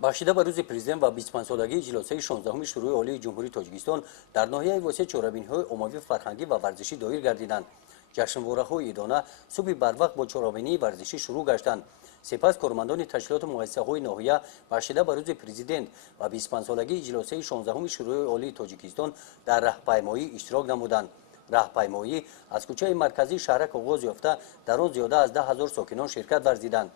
Бахшида ба Рузи Президент ва 25-солагии Ичлосияи 16 Шурои Олии Чумхурии Точикистон дар нохияи Восеъ чорабинихои оммави фарханги ва варзиши доир гардиданд. ҷашнвораҳои идона субҳи барвақт бо чорабинии варзишӣ шурӯъ гаштанд. Сипас кормандони ташкилоти муассисаҳои ноҳия Бахшида ба Рузи Президент ва 25-солагии Ичлосияи 16 Шурои Олии Точикистон дар раҳпаймоӣ иштирок намуданд. раҳпаймоӣ аз кӯчаи марказии шаҳрак оғоз ёфта дар он зиёда аз 10 000 сокинон ширкат варзиданд.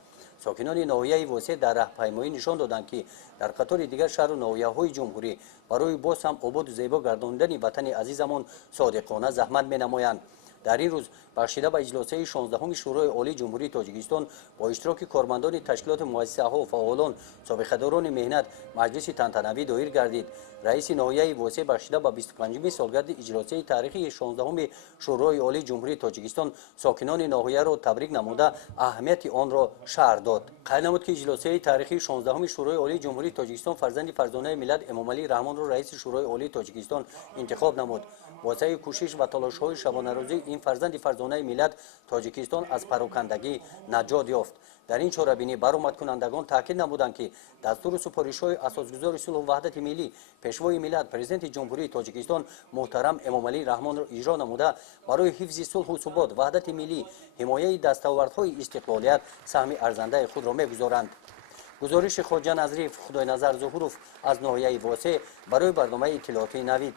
сокинони ноҳияи Восеъ дар раҳпаймоӣ нишон доданд, ки дар қатори дигар шаҳру ноҳияҳои ҷумҳурӣ барои боз ҳам ободу зебо гардондани ватани азизамон содиқона заҳмат менамоянд. дар ин рӯз Бахшида ба Ичлосияи 16 Шурои Олии Чумхурии Точикистон бо иштироки кормандони ташкилоти муассисаҳо, фаъолон, собиқадорони меҳнат маҷлиси тантанавӣ доир гардид. раиси ноҳияи Восеъ Бахшида ба 25 солгарди иҷлосияи таърихии 16 Шурои Олии Чумхурии Точикистон сокинони ноҳияро табрик намуда аҳамияти онро шарҳ дод. қайд намуд, ки иҷлосияи таърихии 16 Шурои Олии Чумхурии Точикистон фарзанди фарзонаи миллат Эмомалии Раҳмонро раиси Шурои Олии Точикистон интихоб намуд. восаи кӯшиш ва талошҳои шабонарӯзӣ ин фарзанди фарзонаи миллат Тоҷикистон аз парокандагӣ наҷот ёфт. дар ин чорабинӣ баромадкунандагон таъкид намуданд, ки дастуру супоришҳои асосгузори сулҳу ваҳдати миллӣ пешвои миллат президенти ҷумҳурии Тоҷикистон муҳтарам Эмомалии Раҳмонро иҷро намуда барои ҳифзи сулҳу субот, ваҳдати миллӣ, ҳимояи дастовардҳои истиқлолият саҳми арзандаи худро мегузоранд. гузориши хоҷа Назриф Худойназар Зуҳуров аз ноҳияи Восеъ барои барномаи иттилооти Навид.